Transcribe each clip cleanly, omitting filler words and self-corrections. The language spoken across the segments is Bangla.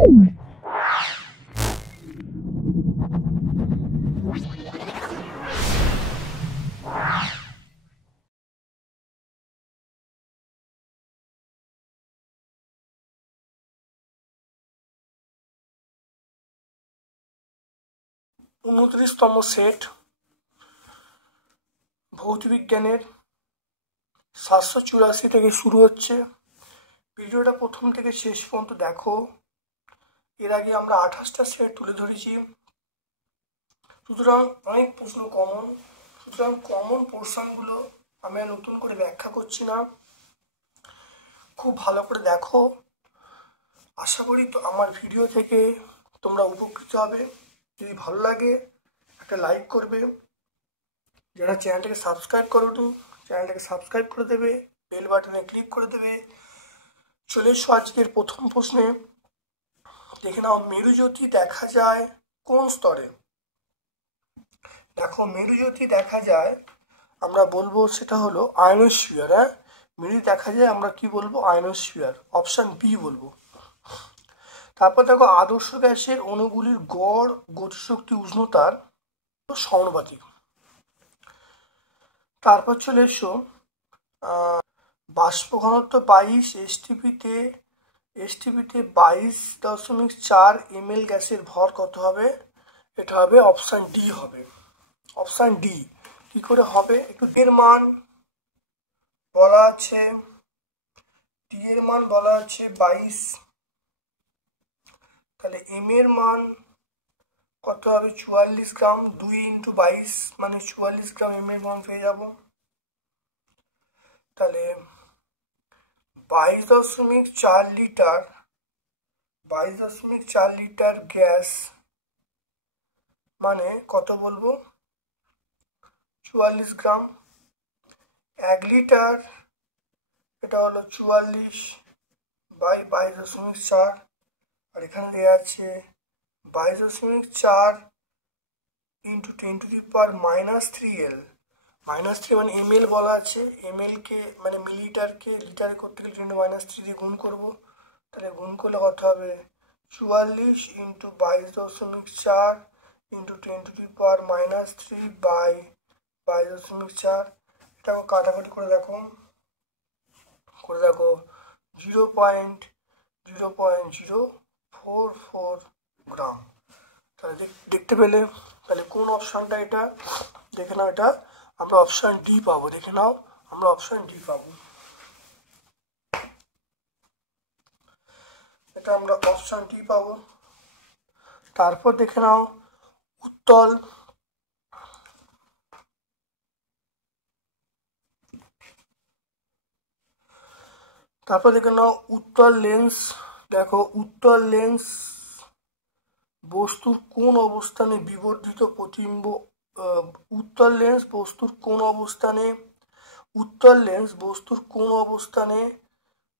উনত্রিশতম সেট ভৌতবিজ্ঞানের 784 থেকে শুরু হচ্ছে। ভিডিওটা প্রথম থেকে শেষ পর্যন্ত দেখো। এর আগে আমরা 28টা সেট তুলে ধরেছি, সুতরাং অনেক প্রশ্ন কমন। সুতরাং কমন পোর্শনগুলো আমি আর নতুন করে ব্যাখ্যা করছি না, খুব ভালো করে দেখো। আশা করি তো আমার ভিডিও থেকে তোমরা উপকৃত হবে। যদি ভালো লাগে একটা লাইক করবে, যারা চ্যানেলটাকে সাবস্ক্রাইব করোনি চ্যানেলটাকে সাবস্ক্রাইব করে দেবে, বেল বাটনে ক্লিক করে দেবে। চলে এসো আজকের প্রথম প্রশ্নে। দেখে নাও, মেরুজ্যোতি দেখা যায় কোন স্তরে? দেখো, মেরুজ্যোতি দেখা যায়, আমরা বলবো সেটা হলো আয়নোস্ফিয়ার। হ্যাঁ, মেরু দেখা যায়, আমরা কি বলবো? আয়নোস্ফিয়ার। অপশন বি বলবো। তারপর দেখো, আদর্শ গ্যাসের অণুগুলির গড় গতিশক্তি উষ্ণতার সমানুপাতিক। তারপর চলে এসো, বাষ্প ঘনত্ব 22 এসটিপিতে 22.4 ml গ্যাসের ভর কত হবে? এটা হবে অপশান ডি হবে। Option D. কি করে হবে? একটু ডি এর মান বলা আছে, 22, তাহলে এম এর মান কত হবে? 44 গ্রাম। 2 × 22 মানে 44 গ্রাম এম এর মান পেয়ে যাব। তাহলে 22.4 লিটার 22.4 লিটার গ্যাস মানে কত বলবো? 44 গ্রাম। 1 লিটার, এটা হলো 44 বাই 22.4, আর এখানে দেওয়া আছে 22.4 ইন্টু 10⁻³ -3 মানে ml বলা আছে। ml কে মানে মিলিলিটারকে লিটারে করতে গেলে 10⁻³ দিয়ে গুণ করবো। তাহলে গুণ করলে কত হবে? 44 ইন্টু 22.4 ইন্টু 10⁻³ বাই 22.4। এটাকে কাটাকাটি করে দেখো 0.044 গ্রাম। তাহলে দেখতে পেলে? তাহলে কোন অপশানটা এটা? দেখে নাও, এটা আমরা অপশান ডি পাবো। দেখে নাও, আমরা অপশান ডি পাবো। এটা আমরা অপশান ডি পাবো। তারপর দেখে নাও, উত্তল লেন্স। দেখো, উত্তল লেন্স বস্তুর কোন অবস্থানে বিবর্ধিত প্রতিবিম্ব উত্তল লেন্স বস্তুর কোন অবস্থানে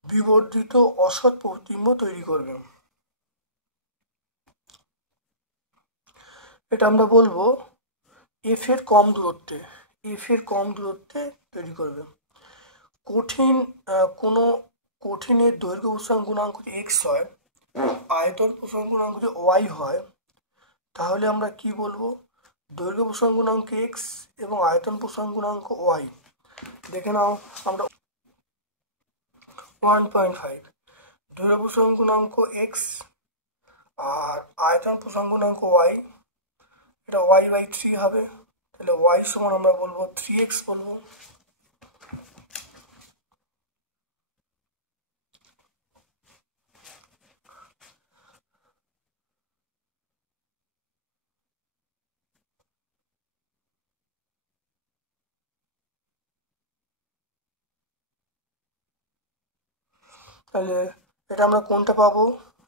বিবর্ধিত অসৎ প্রতিবিম্ব তৈরি করবে? এটা আমরা বলবো এফ এর কম দূরত্বে তৈরি করবে। কঠিনের দৈর্ঘ্য প্রসারণ গুণাঙ্ক এক্স হয়, আয়তন প্রসারণ গুণাঙ্ক যদি ওয়াই হয়, তাহলে আমরা কি বলবো? দৈর্ঘ্য প্রসারণ গুণাঙ্ক এক্স এবং আয়তন প্রসারণ গুণাঙ্ক ওয়াই। দেখে নাও, আমরা 1.5 দৈর্ঘ্য প্রসারণ গুণাঙ্ক এক্স আর আয়তন প্রসারণ গুণাঙ্ক ওয়াই, এটা y/3 হবে। তাহলে y সমান আমরা বলবো 3x বলবো। তাহলে এটা আমরা কোনটা পাবো?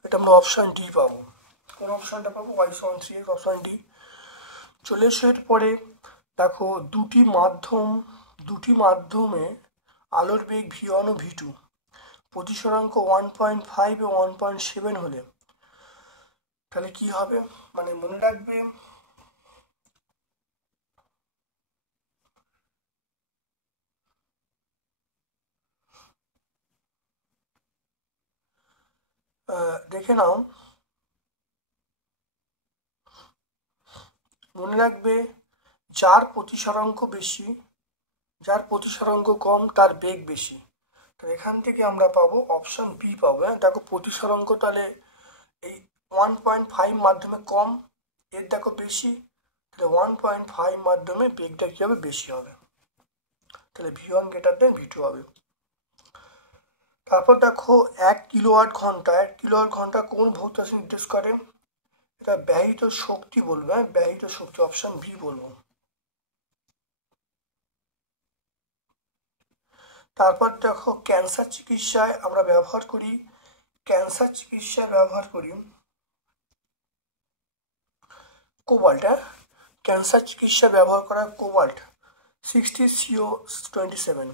এটা আমরা অপশান ডি পাবো। কোন অপশানটা পাবো? y সমান 3x, অপশান ডি। চলে এসো এরপরে। দেখো, দুটি মাধ্যমে আলোর বেগ v1 ও v2 প্রতিসরাঙ্ক 1.5 ও 1.7 হলে তাহলে কি হবে? মানে মনে রাখবে, দেখে নাও, মনে রাখবে যার প্রতিসরাঙ্ক বেশি, যার প্রতিসরাঙ্ক কম তার বেগ বেশি। তো এখান থেকে আমরা পাবো অপশন বি পাবো। হ্যাঁ, দেখো প্রতিসরাঙ্ক তাহলে এই 1.5 মাধ্যমে কম, এর দেখো বেশি, তাহলে 1.5 মাধ্যমে বেগটা কি হবে, বেশি হবে। তাহলে V1 গ্রেটার দেন V2 হবে। তারপর দেখো 1 কিলোওয়াট ঘন্টা, 1 কিলোওয়াট ঘন্টা কোন ভৌত রাশি নির্দেশ করে? এটা ব্যয়িত শক্তি বলবো। হ্যাঁ, ব্যয়িত শক্তি, অপশন বি বলবো। তারপর দেখো ক্যান্সার চিকিৎসায় আমরা ব্যবহার করি, ক্যান্সার চিকিৎসায় ব্যবহার করি কোবাল্ট। হ্যাঁ, ক্যান্সার চিকিৎসায় ব্যবহার করা কোবাল্ট 60CO27।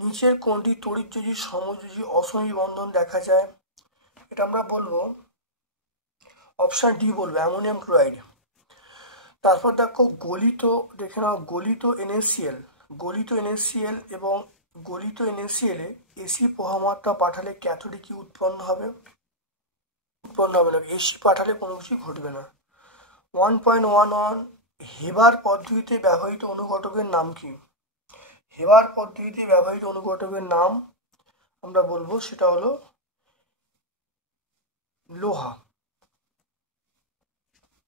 নিচের কোনটি তড়িৎযোজী সমযোজী অসমী বন্ধন দেখা যায়? এটা আমরা বলবো অপশন ডি বলবো, অ্যামোনিয়াম ক্লোরাইড। তারপর দেখো গলিত, দেখে নাও গলিত NaCl, গলিত NaCl এবং গলিত NaCl এ এসি প্রবাহমাত্রা পাঠালে ক্যাথোডে কি উৎপন্ন হবে? উৎপন্ন হবে না, এসি পাঠালে কোনো কিছুই ঘটবে না। 1.11 হেবার পদ্ধতিতে ব্যবহৃত অনুঘটকের নাম কি? হেবার পদ্ধতিতে ব্যবহৃত অনুঘটকের নাম আমরা বলবো সেটা হলো লোহা,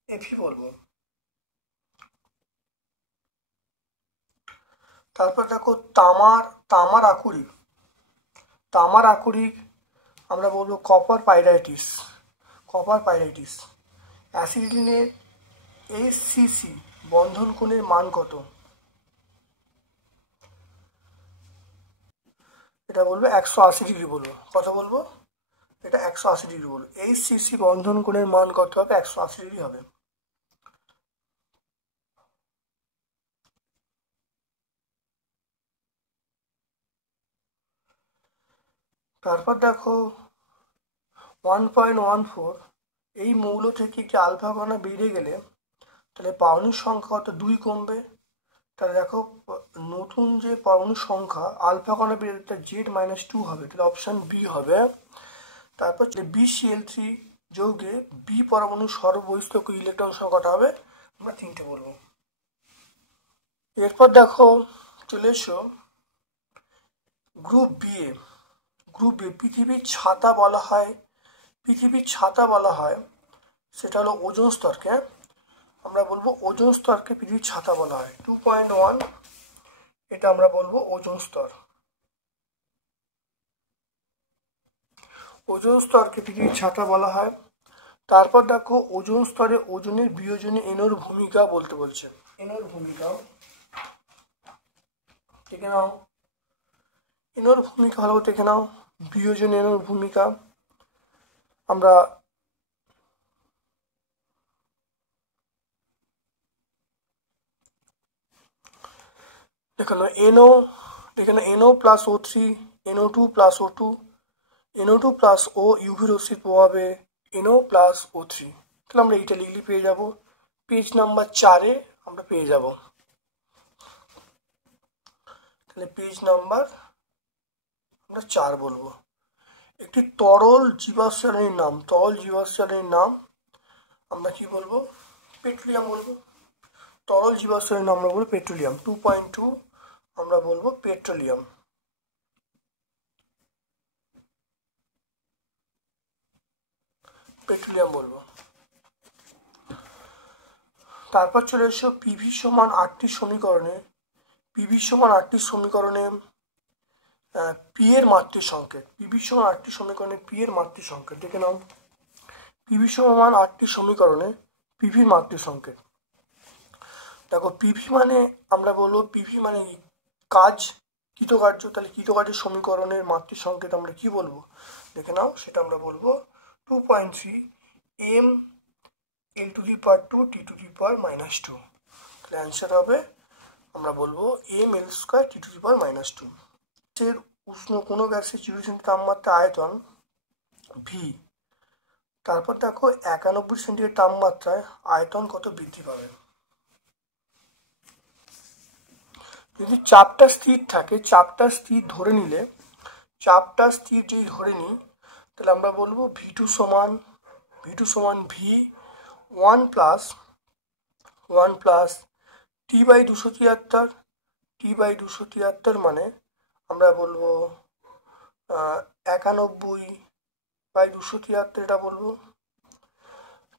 এফি বলবো। তারপর দেখো তামার আকরিক, তামার আকরিক আমরা বলবো কপার পাইরাইটিস, কপার পাইরাইটিস। অ্যাসিডিনের HCC বন্ধন কোণের মান কত? এটা বলবো 180 ডিগ্রি বলবো। কত বলবো? এটা 180 ডিগ্রি বলবো। HCC বন্ধন কোণের মান কত হবে? 180 ডিগ্রি হবে। তারপর দেখো 1.14 এই মৌল থেকে একটি আলফা কণা বেরিয়ে গেলে তাহলে পারমাণবিক সংখ্যা কত? 2 কমবে। তাহলে দেখো নতুন যে পরমাণুর সংখ্যা আলফা কণা বেরিয়ে গেলে Z-2 হবে, তাহলে অপশন বি হবে। তারপর BCl3 যৌগে বি পরমাণু সর্ববহিষ্ঠ ইলেকট্রন সংখ্যাটা হবে, আমরা 3টে বলবো। এরপর দেখো চলে এসো group B A. Group B পৃথিবীর ছাতা বলা হয়, পৃথিবীর ছাতা বলা হয় সেটা হলো ওজোন স্তরকে। আমরা বলবো ওজোন স্তরকে পৃথিবীর ছাতা বলা হয়। 2.1 এটা আমরা বলবো ওজোন স্তর, ওজোন স্তরকে পৃথিবীর ছাতা বলা হয়। তারপর দেখো ওজোন স্তরে ওজনের বিয়োজনে এনোর ভূমিকা বলতে বলছে, এনোর ভূমিকা দেখে নাও, এনোর ভূমিকা ভালো দেখে নাও, বিয়োজনে এনোর ভূমিকা আমরা দেখানো NO, এখানে NO plus O3, NO2 plus O2, NO2 plus O UV রশ্মির প্রভাবে NO প্লাস O3। তাহলে আমরা এইটা লিখলে পেয়ে যাব, পেজ নাম্বার 4-এ আমরা পেয়ে যাব। তাহলে পেজ নাম্বার আমরা 4 বলবো। একটি তরল জীবাশ্ম জ্বালানির নাম, তরল জীবাশ্ম জ্বালানির নাম আমরা কি বলবো? পেট্রোলিয়াম বলবো। তরল জীবাশ্ম জ্বালানির নাম আমরা বলবো পেট্রোলিয়াম। 2.2 আমরা বলবো পেট্রোলিয়াম, পেট্রোলিয়াম বলবো। তারপর চলে এসো পিভি সমান 8টি সমীকরণে, পিভি সমান 8টি সমীকরণে পি এর মাতৃ সংকেত, পিভি সমান 8টি সমীকরণে পি এর মাতৃ সংকেত দেখে নাও। পিভি সমান 8টি সমীকরণে পিভির মাতৃ সংকেত। দেখো পিভি মানে আমরা বলবো পিভি মানে কাজ, কৃতকার্য। তাহলে কৃতকার্যের সমীকরণের মাতৃ সংকেত আমরা কি বলবো দেখে নাও, সেটা আমরা বলবো 2.3 m L2 T2 -2। তাহলে অ্যান্সার হবে আমরা বলবো mL2 T2 -2। এর উষ্ণ কোনো গ্যাসের 0 সেন্টি তাপমাত্রা আয়তন ভি, তারপর দেখো 91 সেন্টিগ্রেড তাপমাত্রায় আয়তন কত বৃদ্ধি পাবে? যদি চাপটা স্থির থাকে, চাপটা স্থির ধরে নিলে, চাপটা স্থির যদি ধরে নিই তাহলে আমরা বলবো V2 সমান V1 প্লাস 1 প্লাস T/273 মানে আমরা বলবো 91/273 এটা বলবো।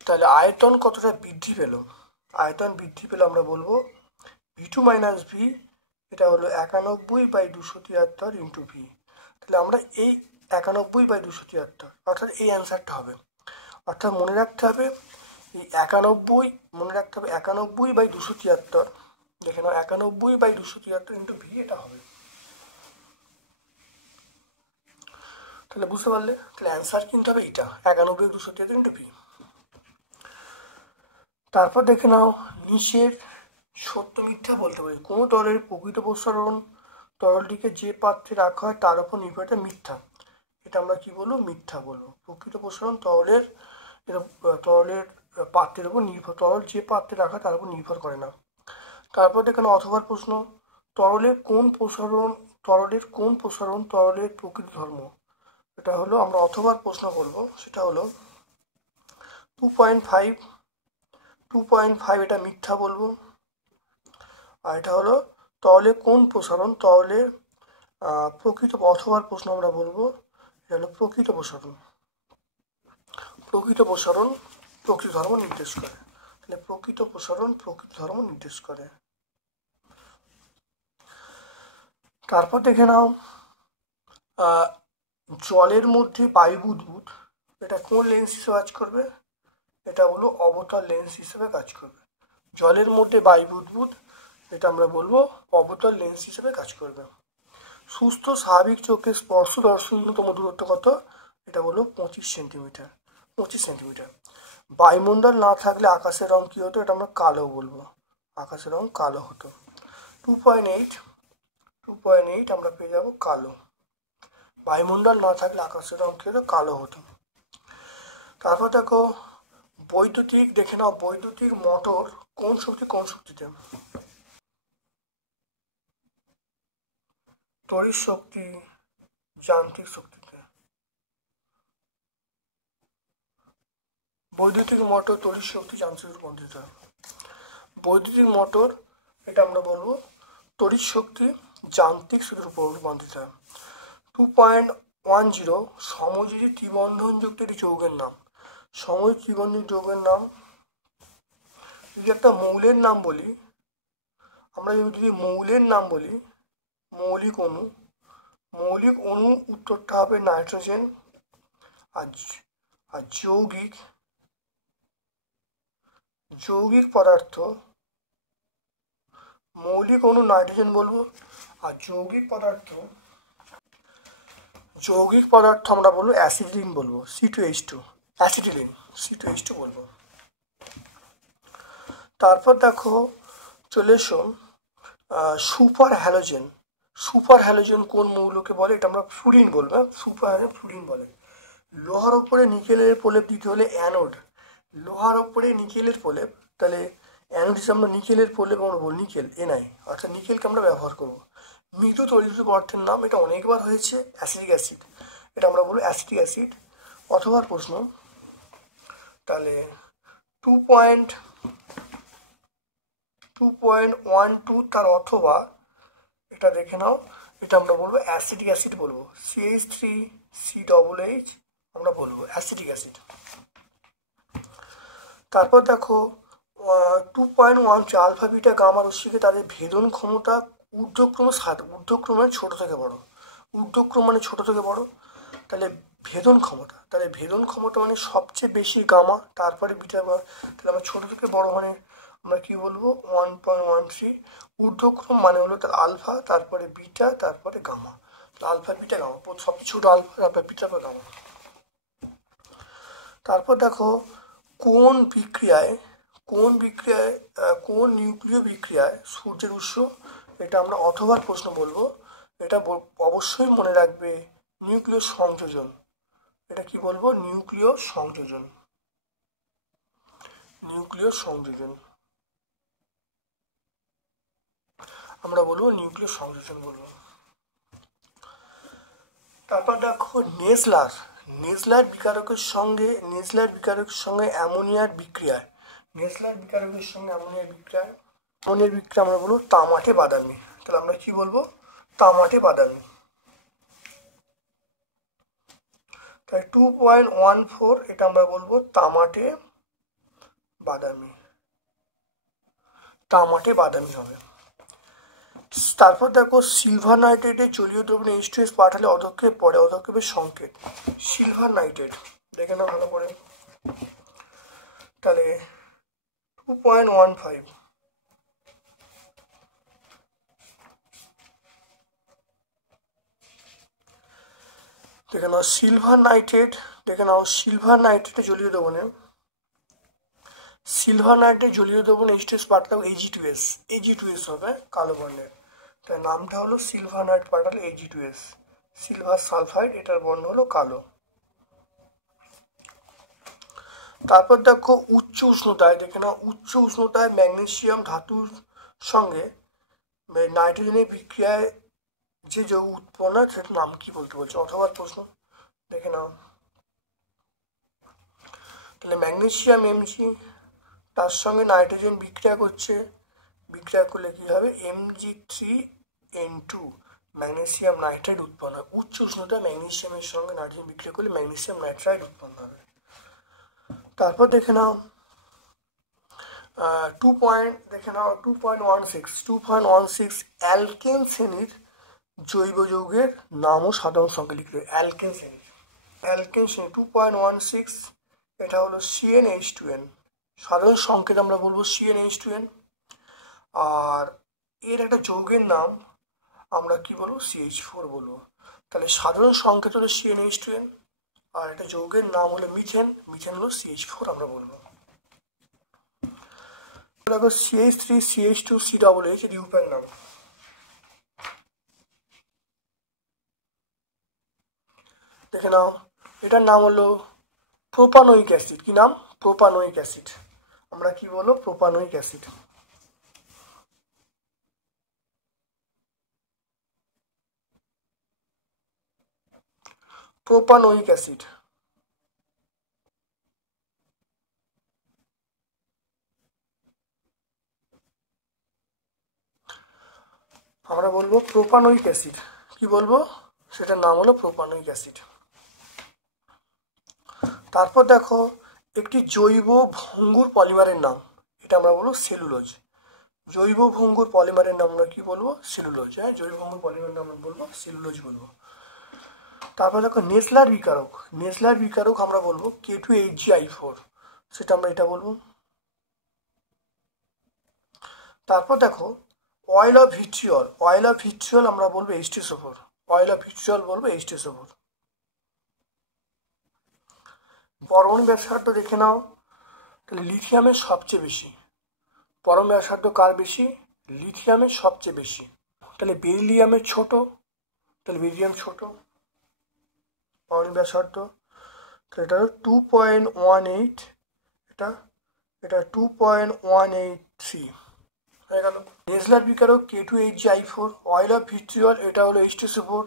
তাহলে আয়তন কতটা বৃদ্ধি পেল? আয়তন বৃদ্ধি পেল আমরা বলবো V2 মাইনাস V, এটা হলো 91/273 ইন্টু V। তাহলে আমরা এই 91/273 অর্থাৎ এই অ্যান্সারটা হবে। অর্থাৎ মনে রাখতে হবে এই 91/273 দেখে নাও 91/273 ইন্টু V এটা হবে। তাহলে বুঝতে পারলে? তাহলে অ্যান্সার কিন্তু হবে এইটা 91/273 ইন্টু V। তারপর দেখে নাও নিচের সত্য মিথ্যা বলতে পারি। কোনো তরলের প্রকৃত প্রসারণ তরলটিকে যে পাত্রে রাখা হয় তার উপর নির্ভর, এটা মিথ্যা। এটা আমরা কি বলবো? মিথ্যা বলবো। প্রকৃত প্রসারণ তরলের পাত্রের উপর নির্ভর, তরল যে পাত্রে রাখা তার উপর নির্ভর করে না। তারপর দেখেন অথবার প্রশ্ন, তরলের কোন প্রসারণ তরলের প্রকৃত ধর্ম? এটা হলো আমরা অথবার প্রশ্ন করব, সেটা হলো 2.5 এটা মিথ্যা বলবো। আর এটা হলো তরলের কোন প্রসারণ তরলের প্রকৃত, অথবার প্রশ্ন আমরা বলবো এটা হলো প্রকৃত প্রসারণ প্রকৃত ধর্ম নির্দেশ করে। তাহলে প্রকৃত প্রসারণ প্রকৃত ধর্ম নির্দেশ করে। তারপর দেখে নাও জলের মধ্যে বায়ু বুদবুদ, এটা কোন লেন্স হিসেবে কাজ করবে? এটা হলো অবতল লেন্স হিসেবে কাজ করবে। জলের মধ্যে বায়ু বুদবুদ, এটা আমরা বলবো অবতল লেন্স হিসেবে কাজ করবে। সুস্থ স্বাভাবিক চোখে স্পর্শ দর্শন ন্যূনতম দূরত্ব কত? এটা হলো 25 সেন্টিমিটার। বায়ুমণ্ডল না থাকলে আকাশের রং কি হতো? এটা আমরা কালো বলবো, আকাশের রং কালো হতো। 2.8 আমরা পেয়ে যাবো কালো। বায়ুমণ্ডল না থাকলে আকাশের রং কি হতো? কালো হতো। তারপর দেখো বৈদ্যুতিক, দেখে নাও বৈদ্যুতিক মোটর কোন শক্তিতে? তড়িৎ শক্তি, যান্ত্রিক শক্তিতে। বৈদ্যুতিক মোটর তড়িৎ শক্তি যান্ত্রিক রূপান্তরিত হয়। বৈদ্যুতিক মোটর এটা আমরা বলবো তড়িৎ শক্তি যান্ত্রিক শক্তির উপর রূপান্তরিত হয়। 2.10 সমযোজী ত্রিবন্ধনযুক্ত একটি যৌগের নাম। সমযোজী ত্রিবন্ধন যৌগের নাম, যদি একটা মৌলের নাম বলি, আমরা যদি মৌলের নাম বলি মৌলিক অণু উত্তরটা হবে নাইট্রোজেন। আর যৌগিক পদার্থ, মৌলিক অণু নাইট্রোজেন বলবো। আর যৌগিক পদার্থ আমরা বলবো অ্যাসিডিলিন বলবো, C2H2 বলবো। তারপর দেখো চলে এসো সুপার হ্যালোজেন কোন মৌলকে বলে? এটা আমরা ফ্লুরিন বলবো, ফ্লুরিন বলে। লোহার ওপরে নিকেলের প্রলেপ দিতে হলে অ্যানোড, লোহার ওপরে নিকেলের প্রলেপ, তাহলে অ্যানোড হিসেবে আমরা নিকেলের প্রলেপ আমরা বলি নিকেল, Ni, অর্থাৎ নিকেলকে আমরা ব্যবহার করবো। মৃদু তরিত পদার্থের নাম, এটা অনেকবার হয়েছে, অ্যাসিটিক অ্যাসিড, এটা আমরা বলবো অ্যাসিটিক অ্যাসিড। অথবা প্রশ্ন, তাহলে 2.12 তার অথবা এটা দেখে নাও, এটা আমরা বলবো অ্যাসিটিক অ্যাসিড বলবো, CH3CH আমরা বলবো অ্যাসিটিক অ্যাসিড। তারপর দেখো 2.1 আলফা বিটা গামা রশ্মিকে তাদের ভেদন ক্ষমতা ঊর্ধ্বক্রমে ছোট থেকে বড়, ঊর্ধ্বক্রম মানে ছোট থেকে বড়। তাহলে ভেদন ক্ষমতা মানে সবচেয়ে বেশি গামা, তারপরে বিটা। তাহলে আমরা ছোট থেকে বড় মানে আমরা কি বলবো 1.13। ঊর্ধ্বক্রম মানে হলো তার আলফা, তারপরে বিটা, তারপরে গামা। আলফা বিটা গামা, সবচেয়ে ছোট আলফা, তারপর বিটা, তারপর গামা। তারপর দেখো কোন নিউক্লিয় বিক্রিয়ায় সূর্যের উৎস? এটা আমরা অথবার প্রশ্ন বলবো। এটা অবশ্যই মনে রাখবে নিউক্লিয় সংযোজন। এটা কি বলবো? নিউক্লিয় সংযোজন আমরা বলবো নিউক্লিয় সংযোজন বলবো। তারপর দেখো নেজলার বিকারকের সঙ্গে অ্যামোনিয়ার বিক্রিয়ায় নেসলার বিকারকের সঙ্গে অ্যামোনিয়ার বিক্রিয়া আমরা বলবো তামাটে বাদামি। তাহলে আমরা কি বলবো? তামাটে বাদামি। তাই 2.14 এটা আমরা বলবো তামাটে বাদামি। তামাটে বাদামি হবে। তারপর দেখো সিলভার নাইট্রেটের জলীয় দ্রবণে H2S পাঠালে অধক্ষেপ পড়ে, অধক্ষেপের সংকেত। সিলভার নাইট্রেট দেখে না ভালো করে, তাহলে 2.15 দেখে নাও সিলভার নাইট্রেট, দেখে নাও সিলভার নাইট্রেটের জলীয় দ্রবণে জলীয় দ্রবণে H2S পাঠালে Ag2S, Ag2S হবে কালো বর্ণের। তার নামটা হলো সিলভার নাইট্রেট পাঠালে Ag2S, সিলভার সালফাইড, এটার বর্ণ হলো কালো। তারপর দেখো উচ্চ উষ্ণতায়, দেখে নাও উচ্চ উষ্ণতায় ম্যাগনেসিয়াম ধাতুর সঙ্গে নাইট্রোজেনের বিক্রিয়ায় যে যৌগ উৎপন্ন হয় সেটার নাম কি বলতে বলছে, অথবা প্রশ্ন। দেখে নাও তাহলে ম্যাগনেসিয়াম Mg তার সঙ্গে নাইট্রোজেন বিক্রিয়া করছে, বিক্রিয়া করলে কি হবে? Mg3N2 ম্যাগনেসিয়াম নাইট্রাইড উৎপন্ন হয়। উচ্চ উষ্ণতায় ম্যাগনেসিয়ামের সঙ্গে নাইট্রোজেন বিক্রিয়া করলে ম্যাগনেসিয়াম নাইট্রাইড উৎপন্ন হবে। তারপর দেখে নাও 2.16 অ্যালকেন শ্রেণীর জৈব যৌগের নাম ও সাধারণ সংখ্যা লিখবে। অ্যালকেন শ্রেণী 2.16 এটা হলো CnH2n, সাধারণ সংকেত আমরা বলবো CnH2n। আর এর একটা যৌগের নাম আমরা কি বলবো? CH4 বলবো। তাহলে সাধারণ সংকেত হলো CnH2n, আর একটা যৌগের নাম হলো মিথেন, মিথেন হলো CH4 আমরা বলবো। দেখো CH3CH2COOH এর ইউপ্যাক নাম। দেখে নাও এটার নাম হলো প্রোপানোয়িক অ্যাসিড। কি নাম? Propanoic acid. আমরা কি বলবো? Propanoic acid. Propanoic acid. আমরা বলবো প্রোপানোয়িক অ্যাসিড। কি বলবো? সেটার নাম হলো প্রোপানোয়িক অ্যাসিড। তারপর দেখো একটি জৈব ভঙ্গুর পলিমারের নাম, এটা আমরা বলবো সেলুলোজ। জৈব ভঙ্গুর পলিমারের নাম আমরা কি বলবো? সেলুলোজ। হ্যাঁ, জৈব ভঙ্গুর পলিমারের নাম আমরা বলবো সেলুলোজ বলবো। তারপর দেখো নেসলার বিকারক, নেসলার বিকারক আমরা বলবো K2HgI4, সেটা আমরা এটা বলবো। তারপর দেখো oil of vitriol, oil of vitriol আমরা বলবো H2SO4, অয়েল অফ ভিট্রিয়ল বলবো H2SO4। পরমাণু ব্যাসার্ধ দেখে নাও, তাহলে লিথিয়ামের সবচেয়ে বেশি। পরমাণু ব্যাসার্ধ কার বেশি? লিথিয়ামের সবচেয়ে বেশি। তাহলে বেরিলিয়ামের ছোট, তাহলে বেরিলিয়াম ছোট পরমাণু ব্যাসার্ধ। তাহলে এটা 2.18, এটা 2.183 হয়ে গেল। নেসলার বিকারক K2HgI4, অয়েল অফ ভিট্রিয়ল এটা হলো H2SO4।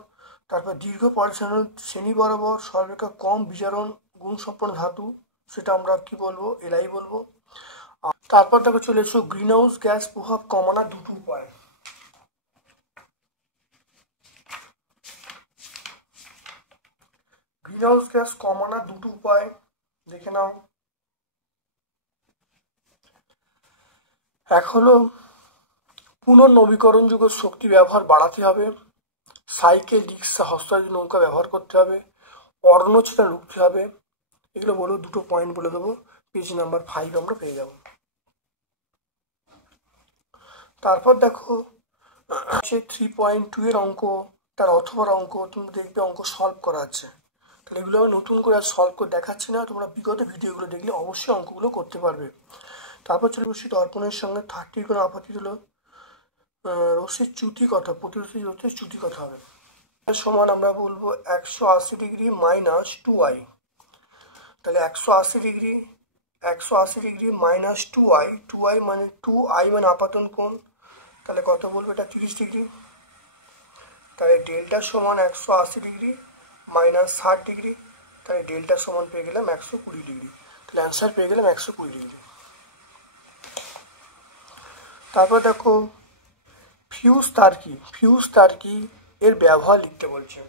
তারপর দীর্ঘ পলিসাইড শ্রেণী বরাবর সর্বাপেক্ষা কম বিজারণ গুণ সম্পন্ন ধাতু, সেটা আমরা কি বলবো? Li বলবো। তারপর দেখো চলে এসো গ্রিন হাউস গ্যাস প্রভাব কমানোর দুটো উপায়। গ্রিন হাউস গ্যাস কমানোর দুটো উপায় দেখে নাও। এক হলো পুনর্নবীকরণযোগ্য শক্তি ব্যবহার বাড়াতে হবে, সাইকেল, রিক্সা, হস্তচালিত নৌকা ব্যবহার করতে হবে, অরণ্যচ্ছেদন রুখতে হবে। এগুলো বলবো, দুটো পয়েন্ট বলে দেবো, পেজ নাম্বার 5 আমরা পেয়ে যাব। তারপর দেখো 3.2 এর অঙ্ক, তার অথবার অঙ্ক তুমি দেখবে অঙ্ক সলভ করা আছে। তাহলে এগুলো আমি নতুন করে আর সলভ করে দেখাচ্ছি না, তোমরা বিগত ভিডিওগুলো দেখলে অবশ্যই অঙ্কগুলো করতে পারবে। তারপর চলে বসি দর্পণের সঙ্গে 30 কোনো আপত্তি হলো রশ্মির চ্যুতি কথা, প্রতিরোধী রশ্মির চ্যুতি কথা হবে। সমান আমরা বলবো 180 ডিগ্রি মাইনাস 2i। তাহলে 180 ডিগ্রি মাইনাস 2i মানে 2i মানে আপাতন কোণ, তাহলে কত বলবো? এটা 30 ডিগ্রি। তাহলে ডেল্টা সমান 180 ডিগ্রি মাইনাস 60 ডিগ্রি, তাহলে ডেল্টা সমান পেয়ে গেলাম 120 ডিগ্রি। তাহলে অ্যান্সার পেয়ে গেলাম 120 ডিগ্রি। তারপর দেখো ফিউজ তার কি, ফিউজ তার কি এর ব্যবহার লিখতে বলছে।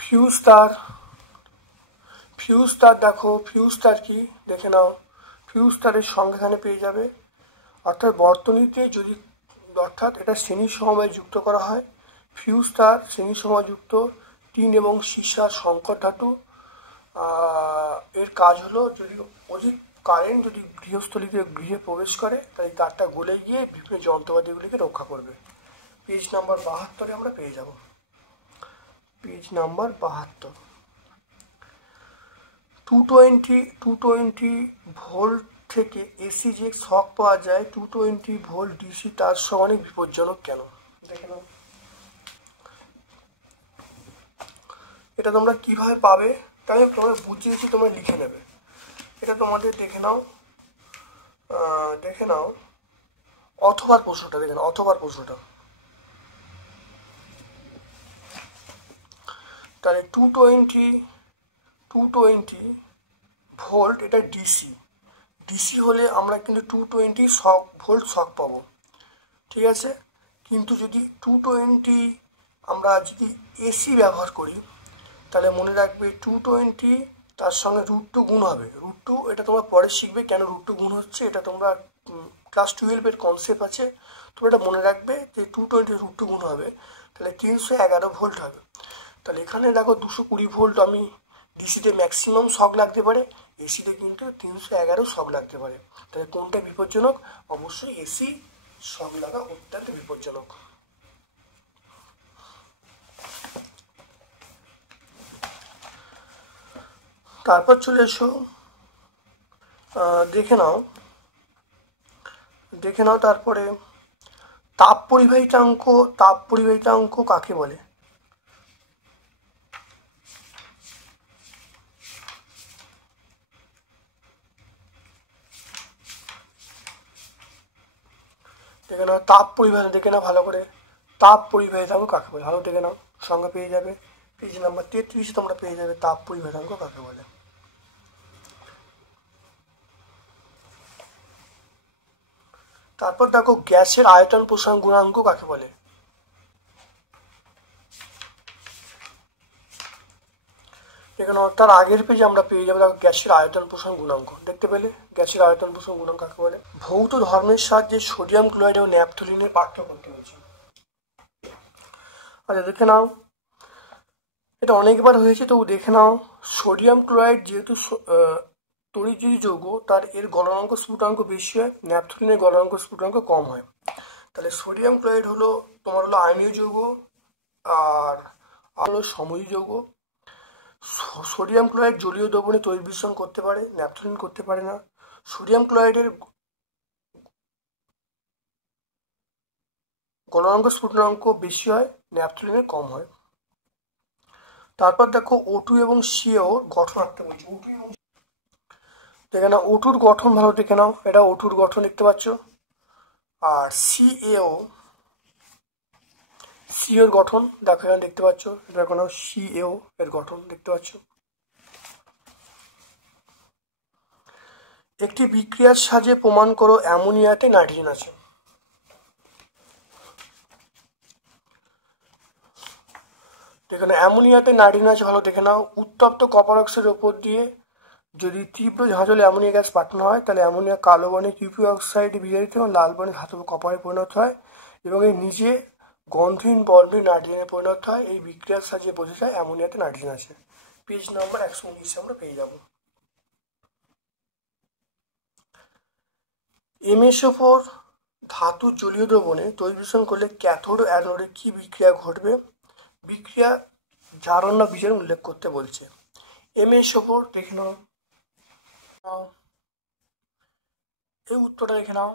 ফিউজ তার, ফিউজ তার দেখো ফিউজ তার কি দেখে নাও। ফিউজ তারের সংখ্যা এখানে পেয়ে যাবে। অর্থাৎ বর্তনীতে যদি অর্থাৎ এটা শ্রেণী সমবায়ে যুক্ত করা হয়। ফিউজ তার শ্রেণী সমবায়যুক্ত টিন এবং সীসার সংকর ধাতু। এর কাজ হলো যদি অধিক কারেন্ট যদি গৃহস্থলীতে গৃহে প্রবেশ করে তাই তারটা গলে গিয়ে বিভিন্ন যন্ত্রপাতিগুলিকে রক্ষা করবে। পেজ নাম্বার 72 আমরা পেয়ে যাব। Page number 72। 220 ভোল্ট থেকে এসি যে শক পাওয়া যায় 220 ভোল্ট ডিসি তার সঙ্গে অনেক বিপজ্জনক কেন দেখে নাও। এটা তোমরা কিভাবে পাবে তাই তোমরা বুঝিয়েছি, তোমরা লিখে নেবে। এটা তোমাদের দেখে নাও, দেখে নাও অথবার প্রশ্নটা দেখে নাও, অথবার প্রশ্নটা। তাহলে 220 ভোল্ট এটা ডিসি, ডিসি হলে আমরা কিন্তু 220 ভোল্ট শক পাবো, ঠিক আছে। কিন্তু যদি 220 আমরা যদি এসি ব্যবহার করি তাহলে মনে রাখবে 220 তার সঙ্গে √2 গুণ হবে। √2 এটা তোমরা পরে শিখবে কেন √2 গুণ হচ্ছে, এটা তোমরা ক্লাস 12-এর কনসেপ্ট আছে, তোমরা এটা মনে রাখবে যে 220 √2 গুণ হবে, তাহলে 311 ভোল্ট হবে। তাহলে এখানে দেখো 220 ভোল্ট আমি ডিসিতে ম্যাক্সিমাম শক লাগতে পারে, এসিতে কিন্তু 311 শক লাগতে পারে। তাহলে কোনটা বিপজ্জনক? অবশ্যই এসি শক লাগা অত্যন্ত বিপজ্জনক। তারপর চলে এসো দেখে নাও, দেখে নাও তারপরে তাপ পরিবাহিতাঙ্ক, তাপ পরিবাহিতাঙ্ক কাকে বলে? দেখে নাও তাপ পরিবাহিত, দেখে নাও ভালো করে তাপ পরিবাহিতাঙ্ক কাকে বলে, ভালো দেখে নাও, সংজ্ঞা পেয়ে যাবে। পেজ নাম্বার 33 তোমরা পেয়ে যাবে তাপ পরিবাহিতাঙ্ক কাকে বলে। তারপর দেখো গ্যাসের আয়তন প্রসারণ গুণাঙ্ক কাকে বলে? এখানে তার আগের পেজে আমরা পেয়ে যাবো দেখো গ্যাসের আয়তন প্রসারণ গুণাঙ্ক, দেখতে পেলে গ্যাসের আয়তন প্রসারণ গুণাঙ্ক কাকে বলে। ভৌত ধর্মের সাহায্যে সোডিয়াম ক্লোরাইড এবং ন্যাপথলিনের পার্থক্য করতে হয়েছে। আচ্ছা দেখে নাও, এটা অনেকবার হয়েছে তো দেখে নাও। সোডিয়াম ক্লোরাইড যেহেতু তড়িৎ যৌগ তার এর গলনাঙ্ক স্ফুটাঙ্ক বেশি হয়, ন্যাপথলিনের গলনাঙ্ক স্ফুটাঙ্ক কম হয়। তাহলে সোডিয়াম ক্লোরাইড হলো তোমার হলো আয়নীয় যৌগ আর হলো সমযোজী যৌগ। সোডিয়াম ক্লোরাইড জলীয় দ্রবণে তড়িৎ বিশ্লেষণ করতে পারে, ন্যাপথলিন করতে পারে না। সোডিয়াম ক্লোরাইডের গলনাঙ্ক স্ফুটনাঙ্ক বেশি হয়, ন্যাপথলিনের কম হয়। তারপর দেখো O2 এবং CO গঠন আঁকতে বলছি। দেখে নাও O2-র গঠন ভালো দেখে নাও, এটা O2-র গঠন দেখতে পাচ্ছ। আর CO গঠন দেখো এখানে দেখতে পাচ্ছ, এটা কোনো CO এর গঠন দেখতে পাচ্ছ। একটি বিক্রিয়ার সাহায্যে প্রমাণ করো অ্যামোনিয়াতে নাইট্রোজেন আছে। এখানে অ্যামোনিয়াতে নাইট্রোজেন আছে ভালো দেখে নাও। উত্তপ্ত কপার অক্সাইডের উপর দিয়ে যদি তীব্র ঝাঁঝলে অ্যামোনিয়া গ্যাস পাঠানো হয় তাহলে অ্যামোনিয়া কালো বর্ণে কিউপি অক্সাইডে বিজারিত এবং লাল বর্ণে ধাতব কপারে পরিণত হয় এবং এর নিজে গন্ধহীন বর্ণে নাইট্রোজেনে পরিণত হয়। এই বিক্রিয়ার সাহায্যে বোঝা যায় অ্যামোনিয়াতে নাইট্রোজেন আছে। পেজ নাম্বার 119 আমরা পেয়ে যাব। MsO4 ধাতু জলীয় দ্রবণে তড়িৎ বিশ্লেষণ করলে ক্যাথোড ও অ্যানোডে কি বিক্রিয়া ঘটবে? বিক্রিয়া জারণ না বিজারণ উল্লেখ করতে বলছে। MsO4 দেখে নাও, এই উত্তরটা দেখে নাও,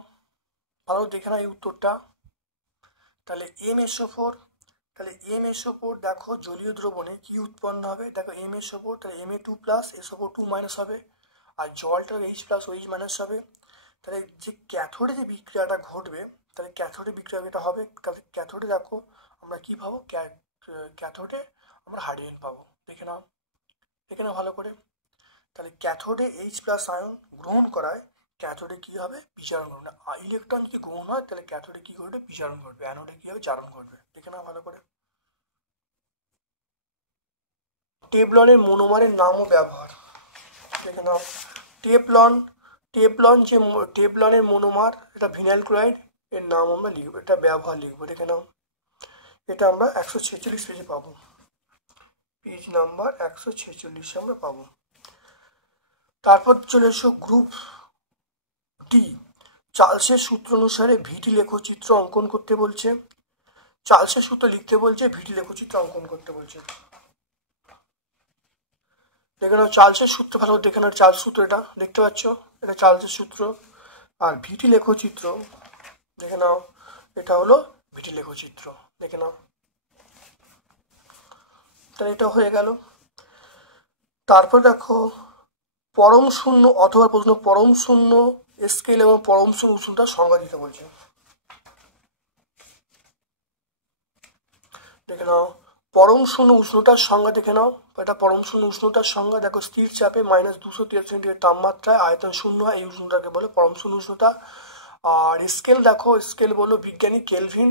ভালো দেখে নাও এই উত্তরটা। তাহলে MsO4 দেখো জলীয় দ্রবণে কি উৎপন্ন হবে, দেখো MsO4 তাহলে Ma2+ SO4 2- হবে, আর জলটা H+OH- হবে। তাহলে যে ক্যাথোডে যে বিক্রিয়াটা ঘটবে, তাহলে ক্যাথোডে বিক্রিয়া যেটা হবে, তাহলে ক্যাথোডে দেখো আমরা কি পাবো, ক্যাথোডে আমরা হাইড্রোজেন পাবো। দেখে নাও ভালো করে। তাহলে ক্যাথোডে H+ আয়ন গ্রহণ করায় ক্যাথোডে কি হবে? বিজারণ ঘটবে। ইলেকট্রন যদি গ্রহণ হয় তাহলে ক্যাথোডে কি ঘটবে? বিজারণ ঘটবে। অ্যানোডে কি হবে? জারণ ঘটবে। দেখে নাও ভালো করে। টেফলনের মনোমারের নাম ও ব্যবহার দেখে নাও। টেফলনের মনোমার, এটা ভিনাইল ক্লোরাইড, এর নাম আমরা লিখবো, এটা ব্যবহার লিখবো। দেখে নাও, এটা আমরা 146 পেজে পাবো। পেজ নাম্বার 146 আমরা পাবো। তারপর চলে এসো গ্রুপ ডি। চার্লসের সূত্র অনুসারে ভিটি লেখচিত্র অঙ্কন করতে বলছে। চার্লসের সূত্র লিখতে বলছে, ভিটি লেখচিত্র অঙ্কন করতে বলছে। দেখে নাও চার্লসের সূত্র, ভালো দেখে নাও চার্লস সূত্র, এটা দেখতে পাচ্ছ, এটা চার্লসের সূত্র। আর ভিটি লেখচিত্র দেখে নাও, এটা হলো ভিটি লেখচিত্র। দেখে নাও, তাহলে এটা হয়ে গেল। তারপর দেখো পরম শূন্য অথবা প্রশ্ন পরম শূন্য স্কেল এবং পরম শূন্য উষ্ণতার সংজ্ঞা দিতে বলছে। দেখে নাও পরম শূন্য উষ্ণতার সংজ্ঞা দেখে নাও। এটা পরম শূন্য উষ্ণতার সংজ্ঞা। দেখো স্থির চাপে -273 সেন্টিগ্রেড তাপমাত্রায় আয়তন শূন্য হয়, এই উষ্ণতাকে বলে পরম শূন্য উষ্ণতা। আর স্কেল দেখো, স্কেল বললো বিজ্ঞানী কেলভিন।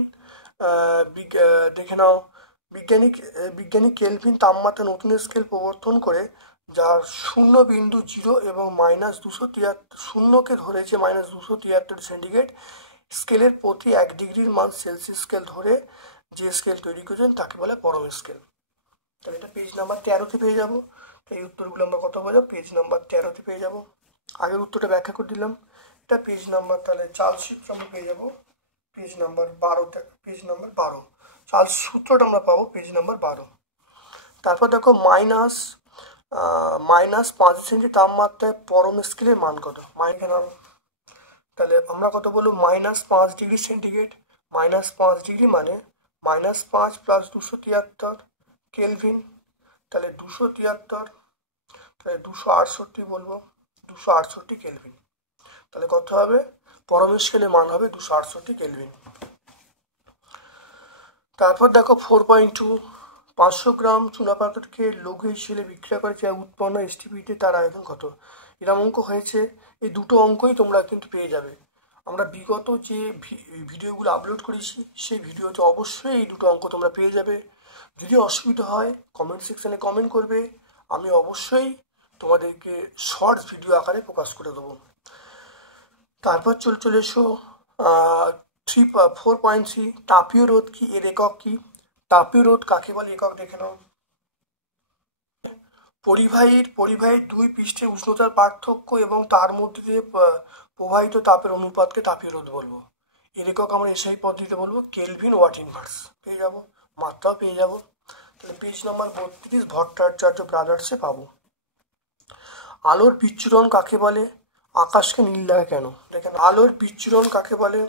দেখে নাও বিজ্ঞানী কেলভিন তাপমাত্রা নতুন স্কেল প্রবর্তন করে, যার 0.0 এবং -273 শূন্যকে ধরেছে -273 সেন্টিগ্রেড স্কেলের প্রতি 1 ডিগ্রির মান সেলসিয়াস স্কেল ধরে যে স্কেল তৈরি করেছেন তাকে বলে পরম স্কেল। তাহলে এটা পেজ নাম্বার 13-তে পেয়ে যাবো। এই উত্তরগুলো আমরা কত পাবো? পেজ নাম্বার 13-তে পেয়ে যাবো। আগের উত্তরটা ব্যাখ্যা করে দিলাম। এটা পেজ নাম্বার, তাহলে চার্লস সূত্র আমরা পেয়ে যাবো পেজ নাম্বার 12-তে। পেজ নাম্বার 12 চার্লস সূত্রটা আমরা পাবো পেজ নাম্বার 12। তারপর দেখো -5 সেন্টি তাপমাত্রায় পরম স্কেলের মান কত? তাহলে আমরা কত বলবো? -5 ডিগ্রি সেন্টিগ্রেড। -5 ডিগ্রি মানে -5 + 273 কেলভিন। তাহলে 273, তাহলে 268 বলবো, 268 কেলভিন। তাহলে কত হবে? পরম স্কেলের মান হবে 268 কেলভিন। তারপর দেখো 4.2 500 গ্রাম চুনাপাথরকে লৌহ হিসেবে বিক্রিয়া করে যা উৎপন্ন এসটিপিতে তার আয়তন কত? এরকম অঙ্ক হয়েছে। এই দুটো অঙ্কই তোমরা কিন্তু পেয়ে যাবে। আমরা বিগত যে ভিডিওগুলো আপলোড করেছি সেই ভিডিওতে অবশ্যই এই দুটো অঙ্ক তোমরা পেয়ে যাবে। যদি অসুবিধা হয় কমেন্ট সেকশানে কমেন্ট করবে, আমি অবশ্যই তোমাদেরকে শর্টস ভিডিও আকারে প্রকাশ করে দেবো। তারপর চলে এসো 4.3 তাপীয় রোধ কি, এর একক কি? তাপীয় রোধ কাকে বলে একক দেখে নাও। পরিবাহীর দুই পৃষ্ঠের উষ্ণতার পার্থক্য এবং তার মধ্যে দিয়ে প্রবাহিত তাপের অনুপাতকে তাপীয় রোধ বলবো। এর একক আমরা এসআই পদ্ধতিতে বলবো কেলভিন ওয়াট ইনভার্স। পেয়ে যাবো, মাত্রাও পেয়ে যাবো। তাহলে পেজ নাম্বার 32 ভট্টাচার্য ব্রাদার্সে পাবো। আলোর বিচ্ছুরণ কাকে বলে? আকাশকে নীল লাগে কেন? দেখেন, আলোর বিচ্ছুরণ কাকে বলে?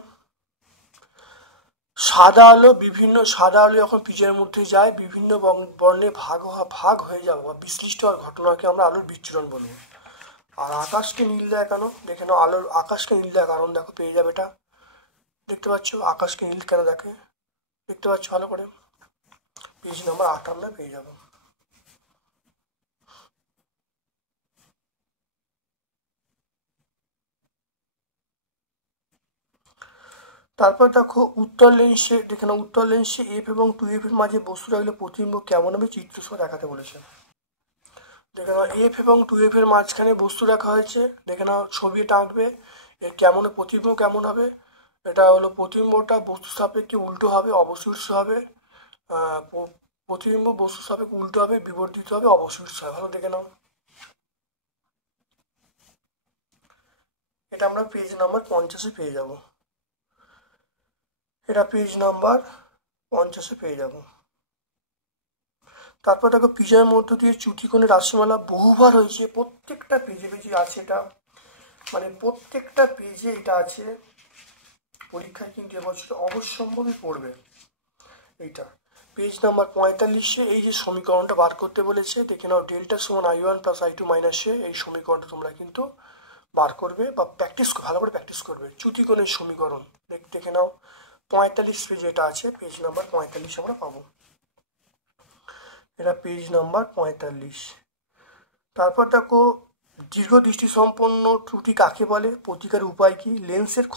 সাদা আলো যখন পিজের মধ্যে যায় বিভিন্ন বর্ণে ভাগ হয়ে যাবে বা বিশ্লিষ্ট হওয়ার ঘটনাকে আমরা আলোর বিচ্ছুরণ বলবো। আর আকাশকে নীল দেয় কেন? দেখে নাও, আকাশকে নীল দেয় কারণ দেখো পেয়ে যাবে, এটা দেখতে পাচ্ছ আকাশকে নীল কেন দেখতে পাচ্ছ ভালো করে। পেজ নাম্বার 8 আমরা পেয়ে যাবো। তারপর দেখো উত্তর লেন্সে এফ এবং 2f এর মাঝে বস্তু রাখলে প্রতিবিম্ব কেমন হবে চিত্র সহ দেখাতে বলেছে। দেখে নাও এফ এবং 2f এর মাঝখানে বস্তু রাখা হয়েছে। দেখে নাও ছবি আঁকবে, এর প্রতিবিম্ব কেমন হবে। এটা হলো প্রতিবিম্বটা বস্তু সাপেক্ষে উল্টো হবে, অবশীর্ষ হবে। প্রতিবিম্ব বস্তু সাপেক্ষে উল্টো হবে, বিবর্তিত হবে, অবশীর্ষ হবে। ভালো দেখে নাও। এটা আমরা পেজ নাম্বার 50-এ পেয়ে যাব। এটা পেজ নাম্বার 50-এ পেয়ে যাব। তারপর দেখো পিজার মধ্য দিয়ে চ্যুতিকোণের রাশিমালা বহুবার হয়েছে, প্রত্যেকটা পেজে আছে এটা, মানে প্রত্যেকটা পেজে এটা আছে। পরীক্ষায় কিন্তু এবছর অবশ্যম্ভাবী পড়বে এইটা। পেজ নাম্বার 45-এ এই যে সমীকরণটা বার করতে বলেছে, দেখে নাও ডেল্টা সমান I1 + I2 - A, এই সমীকরণটা তোমরা কিন্তু বার করবে বা ভালো করে প্র্যাকটিস করবে। চ্যুতিকোণের সমীকরণ দেখে নাও 45 পেজে এটা আছে, পেজ নাম্বার 45 আমরা পাবো। এটা পেজ নাম্বার 45। তারপর দেখো দীর্ঘদৃষ্টি সম্পন্ন ত্রুটি কাকে বলে, প্রতিকার উপায় কি, লেন্সের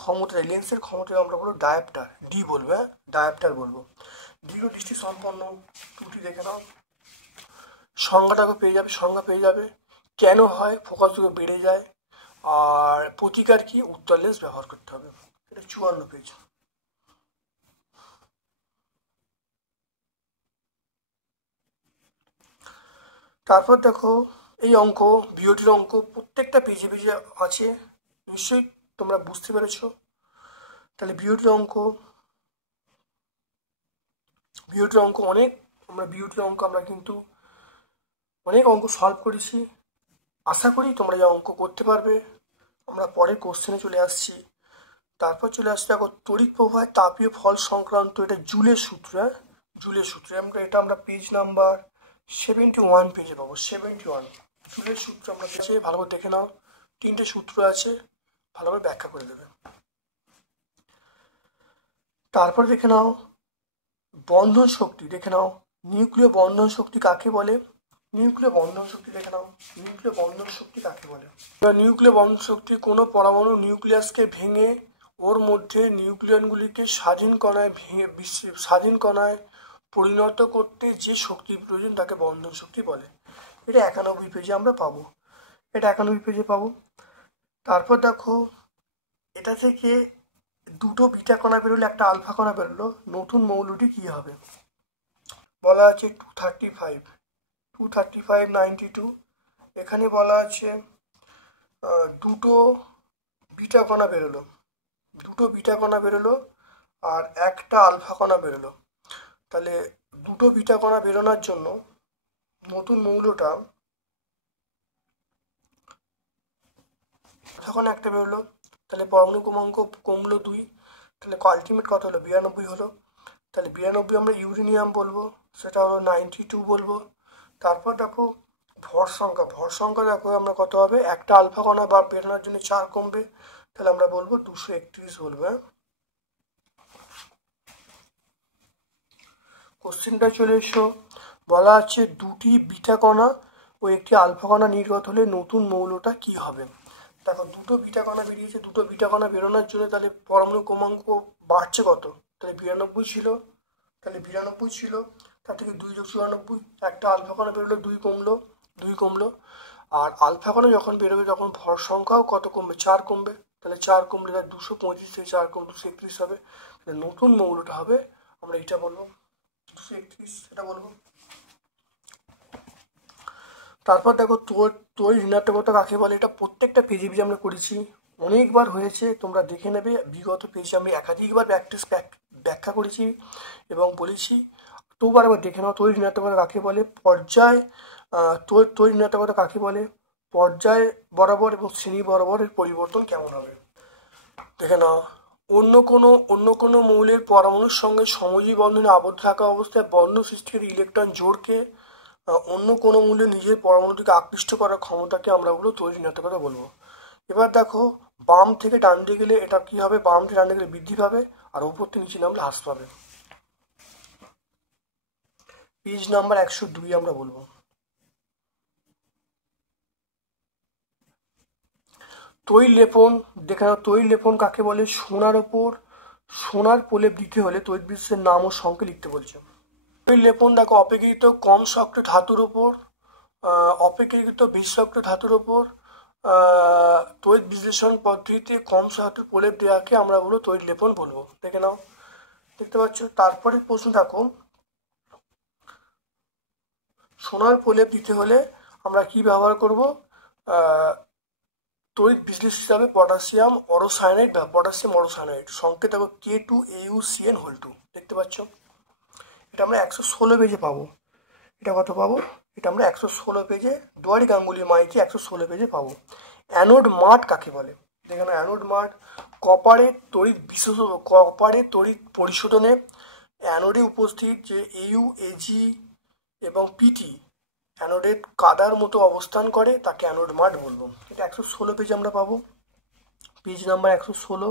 ক্ষমতা আমরা বলবো ডায়াপ্টার, ডি বলবো, হ্যাঁ ডায়াপ্টার বলবো। দীর্ঘদৃষ্টি সম্পন্ন ত্রুটি দেখে নাও, সংজ্ঞা পেয়ে যাবে, কেন হয়, ফোকাস দুটো বেড়ে যায়, আর প্রতিকার কি, উত্তর লেন্স ব্যবহার করতে হবে। এটা 54 পেজ। তারপর দেখো এই অঙ্ক, বিওটির অঙ্ক প্রত্যেকটা পেজে পেজে আছে, নিশ্চয়ই তোমরা বুঝতে পেরেছো। তাহলে বিওটির অঙ্ক আমরা কিন্তু অনেক অঙ্ক সলভ করেছি। আশা করি তোমরা এই অঙ্ক করতে পারবে। আমরা পরের কোশ্চেনে চলে আসছি। তারপর চলে আসছে দেখো তড়িৎ প্রবাহ তাপীয় ফল সংক্রান্ত, এটা জুলের সূত্র, হ্যাঁ জুলের সূত্র। আমরা পেজ নাম্বার 71 পেজে পাবো, 71 জুলের সূত্র আমরা পেয়েছি। ভালো করে দেখে নাও, 3টে সূত্র আছে, ভালোভাবে ব্যাখ্যা করে দেবে। তারপর দেখে নাও বন্ধন শক্তি, দেখে নাও নিউক্লিয় বন্ধন শক্তি কাকে বলে, নিউক্লিয় বন্ধন শক্তি দেখে নাও, নিউক্লিয় বন্ধন শক্তি কাকে বলে। নিউক্লিয় বন্ধন শক্তি কোনো পরমাণু নিউক্লিয়াসকে ভেঙে ওর মধ্যে নিউক্লিয়নগুলিকে স্বাধীন কণায় পরিণত করতে যে শক্তির প্রয়োজন তাকে বন্ধন শক্তি বলে। এটা 91 পেজে আমরা পাবো, এটা 91 পেজে পাবো। তারপর দেখো এটা থেকে দুটো বিটা কণা বেরোলে একটা আলফা কণা বেরোলো, নতুন মৌলটি কি হবে, বলা আছে 235 92। এখানে বলা আছে দুটো বিটা কণা বেরোলো আর একটা আলফা কণা বেরোলো। তাহলে দুটো বিটা কণা বেরোনোর জন্য নতুন মৌলটা, যখন একটা বেরোলো তাহলে পরমাণু ক্রমাঙ্ক কমলো 2, তাহলে আলটিমেট কত হলো, 92 হলো। তাহলে 92 আমরা ইউরেনিয়াম বলবো, সেটা হলো 92 বলবো। তারপর দেখো ভর সংখ্যা দেখো আমরা কত হবে, একটা আলফা কণা বা বেরোনোর জন্য 4 কমবে, তাহলে আমরা বলবো 231 বলবো। কোশ্চেনটা চলে এসো, বলা আছে দুটি বিটা কণা ও একটি আলফা কণা নির্গত হলে নতুন মৌলটা কি হবে। দেখো দুটো বিটা কণা বেরিয়েছে, দুটো বিটা কণা বেরোনোর জন্য তাহলে পরমাণু ক্রমাঙ্ক বাড়ছে কত, তাহলে 92 ছিল, তার থেকে 2 যোগ 94, একটা আলফা কণা বেরোলো, 2 কমলো। আর আলফা কণা যখন বেরোবে তখন ভর সংখ্যাও কত কমবে, 4 কমবে, তাহলে 4 কমলে 225 থেকে 4 কম 231 হবে। তাহলে নতুন মৌলটা হবে, আমরা এটা বলবো 231, এটা বলবো। তারপর দেখো তড়িৎ ঋণাত্মকতা কাকে বলে, এটা প্রত্যেকটা পেজে আমরা করেছি, অনেকবার হয়েছে, তোমরা দেখে নেবে। বিগত পেজে আমি একাধিকবার ব্যাখ্যা করেছি এবং বলেছি, তোবার আবার দেখে নাও। তড়িৎ ঋণাত্মকতা কাকে বলে, তড়িৎ ঋণাত্মকতা কাকে বলে, পর্যায় বরাবর এবং শ্রেণী বরাবরের পরিবর্তন কেমন হবে। দেখে নাও, অন্য কোনো মৌলের পরমাণুর সঙ্গে সমযোজী বন্ধনে আবদ্ধ থাকা অবস্থায় বন্ধন সৃষ্টির ইলেকট্রন জোড়কে অন্য কোনো মূল্যে নিজের পরমাণুটিকে আকৃষ্ট করার ক্ষমতাকে আমরা বলবো তড়িৎ ঋণাত্মকতা বলবো। এবার দেখো বাম থেকে ডান দিকে গেলে এটা কি হবে, বাম থেকে ডান দিকে গেলে বৃদ্ধি পাবে আর উপর থেকে নিচে নামলে হ্রাস পাবে। পেজ নাম্বার 102 আমরা বলবো। তৈল লেপন, দেখে নাও তৈল লেপন কাকে বলে, সোনার ওপর সোনার প্রলেপ দিতে হলে তড়িৎ বিশ্লেষণের নাম ও সংখ্যা লিখতে বলছে। তৈল লেপন দেখো অপেক্ষাকৃত কম সক্রিয় ধাতুর ওপর তড়িৎ বিশ্লেষণ পদ্ধতিতে কম ধাতুর প্রলেপ দেওয়াকে আমরা বলবো তৈল লেপন বলবো। দেখে নাও, দেখতে পাচ্ছ। তারপরে প্রশ্ন দেখো, সোনার প্রলেপ দিতে হলে আমরা কি ব্যবহার করব, তড়িৎ বিশ্লেষক হিসাবে পটাশিয়াম অরোসায়ানাইড, সংকেত দেখো K2AuCN2, দেখতে পাচ্ছ। এটা আমরা 116 পেজে পাবো। এটা কত পাবো, এটা আমরা 116 পেজে, দুয়ারি গাঙ্গুলি মাইকে 116 পেজে পাবো। অ্যানোড মাঠ কাকে বলে, দেখেন অ্যানোড মাঠ কপারের তড়িৎ পরিশোধনে অ্যানোডে উপস্থিত যে AU AG এবং PT অ্যানোডের কাদার মতো অবস্থান করে তাকে অ্যানোড মাঠ বলবো। এটা 116 পেজে আমরা পাবো, পেজ নাম্বার 116।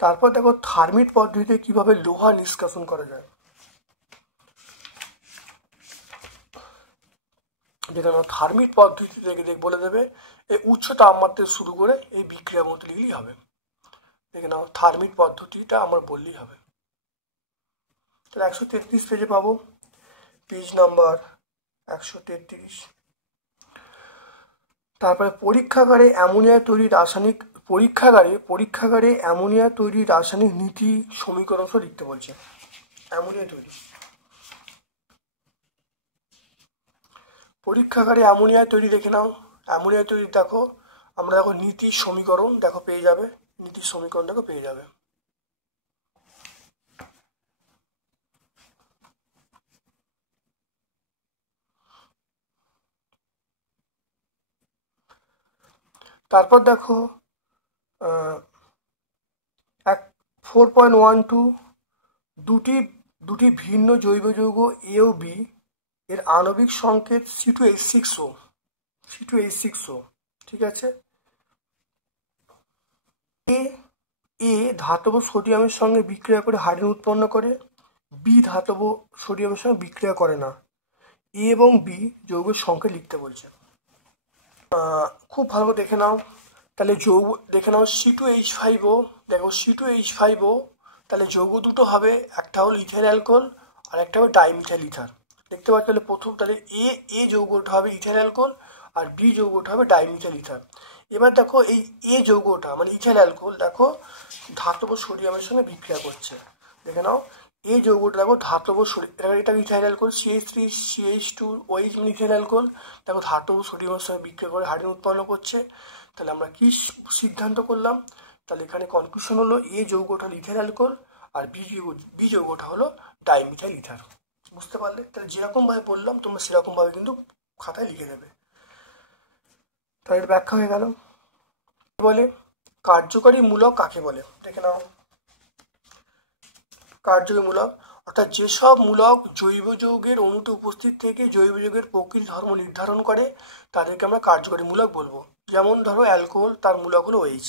তারপর দেখো থার্মিট পদ্ধতিতে কিভাবে লোহা নিষ্কাশন করা যায়। যেখানে থার্মিক পদ্ধতি থেকে বলে দেবে এই উচ্চ তাপমাত্রায় শুরু করে এই বিক্রিয়ার মধ্যে লিখলেই হবে। দেখে নাও থার্মিক পদ্ধতিটা আমার বললেই হবে। তাহলে 133 পেজে পাবো, পেজ নাম্বার 133। তারপরে পরীক্ষাগারে অ্যামোনিয়া তৈরি রাসায়নিক নীতি সমীকরণ লিখতে বলছে। পরীক্ষাগারে অ্যামোনিয়া তৈরি দেখে নাও। অ্যামোনিয়া তৈরি দেখো নীতির সমীকরণ দেখো পেয়ে যাবে, নীতির সমীকরণ দেখো পেয়ে যাবে। তারপর দেখো 4.12 দুটি ভিন্ন জৈব যৌগ এ ও বি এর আণবিক সংকেত C2H6O। ঠিক আছে, এ ধাতব সোডিয়ামের সঙ্গে বিক্রিয়া করে হাইড্রোজেন উৎপন্ন করে, বি ধাতব সোডিয়ামের সঙ্গে বিক্রিয়া করে না। এ এবং বি যৌগের সংকেত লিখতে বলছে। খুব ভালো করে দেখে নাও। তাহলে যৌগ দেখে নাও C2H5O। দেখো C2H5O, তাহলে যৌগ দুটো হবে, একটা হলো ইথাইল অ্যালকোহল আর একটা হবে ডাইমিথাইল ইথার। দেখতে পাচ্ছ, তাহলে প্রথম তাহলে এ যৌগটা হবে ইথাইল অ্যালকোহল আর বি যৌগটা হবে ডাইমিথাইল ইথার। এবার দেখো এই এ যৌগটা মানে ইথাইল অ্যালকোহল দেখো ধাতব সোডিয়ামের সঙ্গে বিক্রিয়া করছে। দেখে নাও এই যৌগটা দেখো ধাতব এটা ইথাইল অ্যালকোহল CH3CH2OH মানে ইথাইল অ্যালকোহল দেখো ধাতব সোডিয়ামের সঙ্গে বিক্রিয়া করে হাইড্রোজেন উৎপন্ন করছে। তাহলে আমরা কি সিদ্ধান্ত করলাম? তাহলে এখানে কনক্লুশন হলো এ যৌগটা হলো ইথাইল অ্যালকোহল আর বি যৌগটা হলো ডাইমিথাইল ইথার। বুঝতে পারলে? তাহলে যেরকম ভাবে বললাম তোমরা সেরকম ভাবে কিন্তু খাতায় লিখে দেবে। তাহলে এটা ব্যাখ্যা হয়ে গেল। বলে কার্যকরী মূলক কাকে বলে? দেখে নাও। কার্যকরী মূলক অর্থাৎ যেসব মূলক জৈব যৌগের অণুতে উপস্থিত থেকে জৈব যৌগের প্রকৃতি ধর্ম নির্ধারণ করে তাদেরকে আমরা কার্যকরী মূলক বলবো। যেমন ধরো অ্যালকোহল, তার মূলক হলো OH।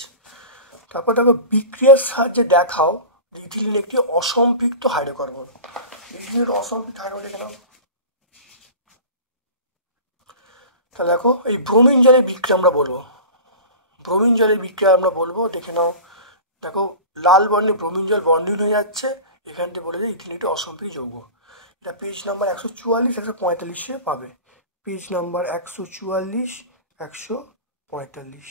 তারপর দেখো বিক্রিয়ার সাহায্যে দেখাও ইথিলিন একটি অসম্পৃক্ত হাইড্রোকার্বন। ইথিলিনের অসম্পৃক্ত হাইড্রোকার্বন দেখে নাও। তাহলে দেখো এই ব্রোমিন জলের বিক্রিয়া আমরা বলবো, দেখে নাও। দেখো লাল বর্ণে ব্রোমিন জল বন্ডিং হয়ে যাচ্ছে, এখান থেকে বলে যায় ইথিলিন একটি অসম্পৃক্ত যৌগ। এটা পেজ নাম্বার 144-145 পাবে। Page number 144-145।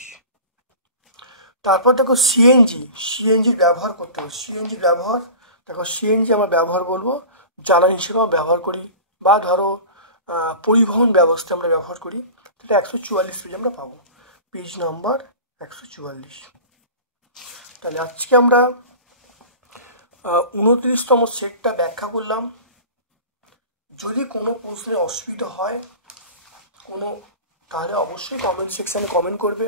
তারপর দেখো সিএনজির ব্যবহার করতে হবে। দেখো সিএনজি আমরা ব্যবহার বলবো জ্বালানি হিসেবে ব্যবহার করি, বা ধরো পরিবহন ব্যবস্থা আমরা ব্যবহার করি। এটা 144 পেজ আমরা পাবো, পেজ নাম্বার 144। তাহলে আজকে আমরা 29তম সেটটা ব্যাখ্যা করলাম। যদি কোনো প্রশ্নে অসুবিধা হয় তাহলে অবশ্যই কমেন্ট সেকশানে কমেন্ট করবে।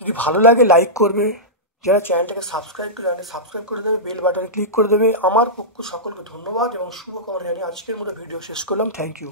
যদি ভালো লাগে লাইক করবে, যারা চ্যানেলটাকে সাবস্ক্রাইব করে দেবে, বেল বাটনে ক্লিক করে দেবে। আমার পক্ষ সকলকে ধন্যবাদ এবং শুভকামনা জানিয়ে আজকের মতো ভিডিও শেষ করলাম। Thank you.